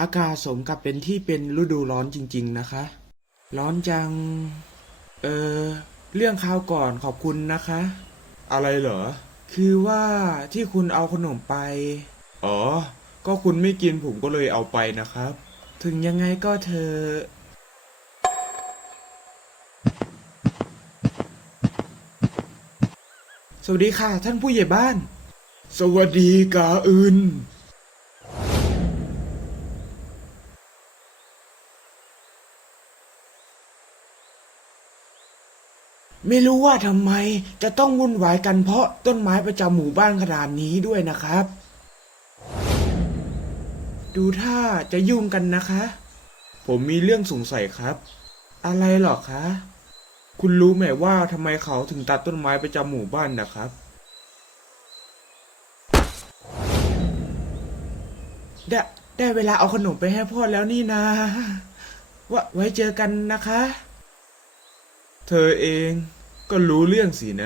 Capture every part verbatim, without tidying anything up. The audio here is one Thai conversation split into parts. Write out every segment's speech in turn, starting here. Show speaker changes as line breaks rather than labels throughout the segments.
อากาศสมกับเป็นที่เป็นฤดูร้อนจริงๆนะคะร้อนจังเออเรื่องคราวก่อนขอบคุณนะคะอะไรเหรอคือว่าที่คุณเอาขนมไปอ๋อก็คุณไม่กินผมก็เลยเอาไปนะครับถึงยังไงก็เธอสวัสดีค่ะท่านผู้ใหญ่บ้านสวัสดีกาอื่นไม่รู้ว่าทำไมจะต้องวุ่นวายกันเพราะต้นไม้ประจำหมู่บ้านขนาดนี้ด้วยนะครับดูท่าจะยุ่งกันนะคะผมมีเรื่องสงสัยครับอะไรหรอคะคุณรู้ไหมว่าทำไมเขาถึงตัดต้นไม้ประจำหมู่บ้านนะครับได้ได้เวลาเอาขนมไปให้พ่อแล้วนี่นะว่าไว้เจอกันนะคะเธอเองก็รู้เรื่องสินะ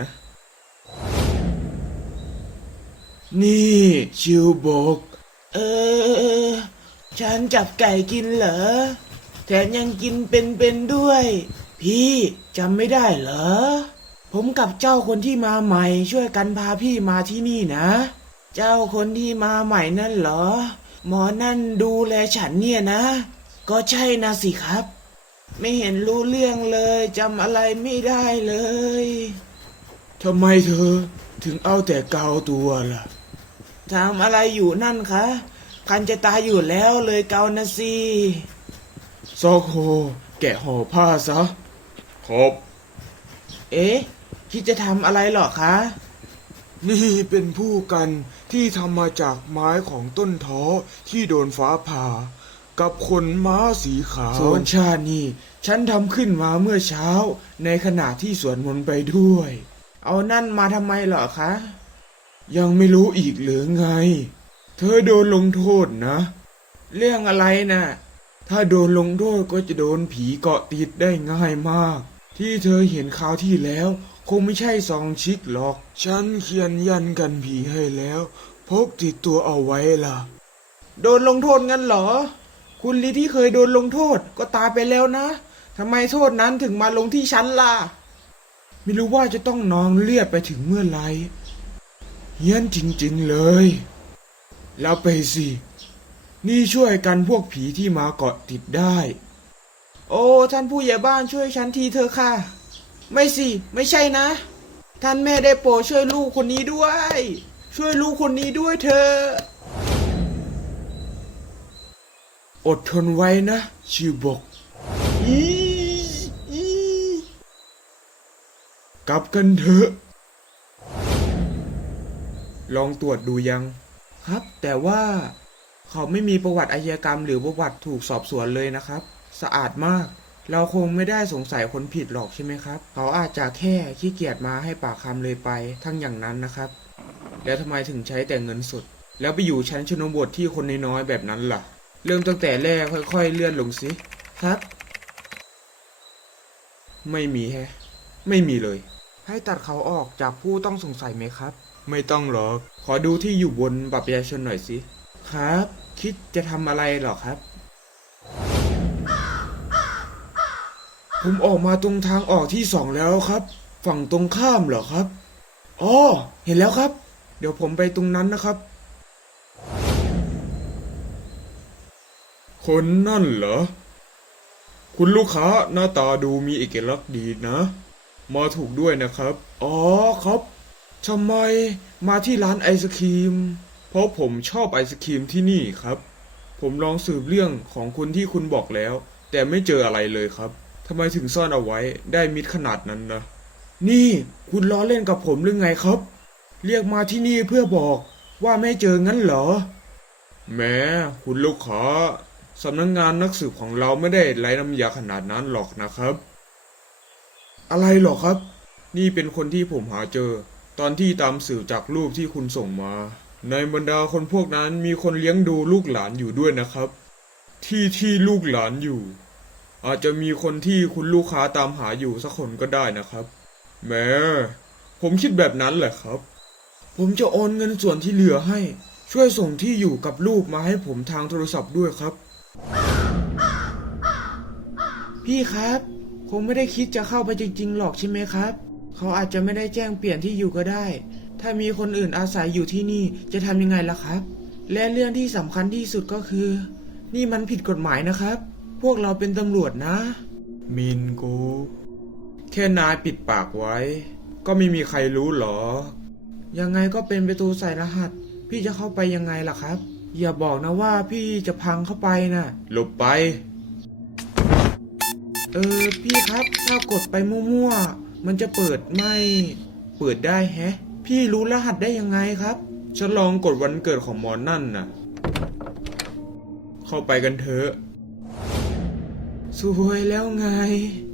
นี่ชิวบกเออฉันจับไก่กินเหรอแถมยังกินเป็นๆด้วยพี่จำไม่ได้เหรอผมกับเจ้าคนที่มาใหม่ช่วยกันพาพี่มาที่นี่นะเจ้าคนที่มาใหม่นั่นเหรอหมอนั่นดูแลฉันเนี่ยนะก็ใช่นะสิครับไม่เห็นรู้เรื่องเลยจำอะไรไม่ได้เลยทำไมเธอถึงเอาแต่เกาตัวล่ะทำอะไรอยู่นั่นคะคันจะตายอยู่แล้วเลยเกานะสิซอกโฮแกะห่อผ้าซะครับเอ๊ะคิดจะทำอะไรหรอคะนี่เป็นผู้กันที่ทำมาจากไม้ของต้นท้อที่โดนฟ้าผ่ากับขนม้าสีขาวส่วนชาตินี่ฉันทำขึ้นมาเมื่อเช้าในขณะที่สวดมนต์ไปด้วยเอานั่นมาทำไมเหรอคะยังไม่รู้อีกหรือไงเธอโดนลงโทษนะเรื่องอะไรนะถ้าโดนลงโทษก็จะโดนผีเกาะติดได้ง่ายมากที่เธอเห็นคราวที่แล้วคงไม่ใช่ซองชิกหรอกฉันเขียนยันกันผีให้แล้วพกติดตัวเอาไว้ล่ะโดนลงโทษงั้นเหรอคุณลีที่เคยโดนลงโทษก็ตายไปแล้วนะทำไมโทษนั้นถึงมาลงที่ฉันล่ะไม่รู้ว่าจะต้องนองเลือดไปถึงเมื่อไหร่เฮี้ยนจริงๆเลยแล้วไปสินี่ช่วยกันพวกผีที่มาเกาะติดได้โอ้ท่านผู้ใหญ่บ้านช่วยฉันทีเถอะค่ะไม่สิไม่ใช่นะท่านแม่ได้โปรดช่วยลูกคนนี้ด้วยช่วยลูกคนนี้ด้วยเถอะอดทนไว้นะชิวบกอีอีกลับกันเถอะลองตรวจดูยังครับแต่ว่าเขาไม่มีประวัติอาชญากรรมหรือประวัติถูกสอบสวนเลยนะครับสะอาดมากเราคงไม่ได้สงสัยคนผิดหรอกใช่ไหมครับเขาอาจจะแค่ขี้เกียจมาให้ปากคำเลยไปทั้งอย่างนั้นนะครับแล้วทำไมถึงใช้แต่เงินสดแล้วไปอยู่ชั้นชนบทที่คนน้อยๆแบบนั้นล่ะเริ่มตั้งแต่แรกค่อยๆเลื่อนลงสิครับไม่มีแฮะไม่มีเลยให้ตัดเขาออกจากผู้ต้องสงสัยไหมครับไม่ต้องหรอกขอดูที่อยู่บนบัตรประชาชนหน่อยสิครับคิดจะทำอะไรหรอครับผมออกมาตรงทางออกที่สองแล้วครับฝั่งตรงข้ามเหรอครับอ๋อเห็นแล้วครับเดี๋ยวผมไปตรงนั้นนะครับคนนั่นเหรอคุณลูกค้าหน้าตาดูมีเอกลักษณ์ดีนะมาถูกด้วยนะครับอ๋อครับทำไมมาที่ร้านไอศกรีมเพราะผมชอบไอศกรีมที่นี่ครับผมลองสืบเรื่องของคุณที่คุณบอกแล้วแต่ไม่เจออะไรเลยครับทำไมถึงซ่อนเอาไว้ได้มิดขนาดนั้นนะนี่คุณล้อเล่นกับผมหรือไงครับเรียกมาที่นี่เพื่อบอกว่าไม่เจองั้นเหรอแม้คุณลูกค้าสำนักงานนักสืบของเราไม่ได้ไร้น้ำยาขนาดนั้นหรอกนะครับอะไรหรอครับนี่เป็นคนที่ผมหาเจอตอนที่ตามสืบจากรูปที่คุณส่งมาในบรรดาคนพวกนั้นมีคนเลี้ยงดูลูกหลานอยู่ด้วยนะครับที่ที่ลูกหลานอยู่อาจจะมีคนที่คุณลูกค้าตามหาอยู่สักคนก็ได้นะครับแม้ผมคิดแบบนั้นแหละครับผมจะโอนเงินส่วนที่เหลือให้ช่วยส่งที่อยู่กับรูปมาให้ผมทางโทรศัพท์ด้วยครับพี่ครับ คงไม่ได้คิดจะเข้าไปจริงๆหรอกใช่ไหมครับ เขาอาจจะไม่ได้แจ้งเปลี่ยนที่อยู่ก็ได้ ถ้ามีคนอื่นอาศัยอยู่ที่นี่จะทำยังไงล่ะครับ และเรื่องที่สำคัญที่สุดก็คือ นี่มันผิดกฎหมายนะครับ พวกเราเป็นตำรวจนะ มินกู แค่นายปิดปากไว้ ก็ไม่มีใครรู้หรอ ยังไงก็เป็นประตูใส่รหัส พี่จะเข้าไปยังไงล่ะครับ อย่าบอกนะว่าพี่จะพังเข้าไปนะ่ะหลบไป เออพี่ครับถ้ากดไปมั่วๆมันจะเปิดไม่ เปิดได้แฮะ พี่รู้รหัสได้ยังไงครับ ฉันลองกดวันเกิดของหมอนั่นน่ะ เข้าไปกันเถอะ สวยแล้วไง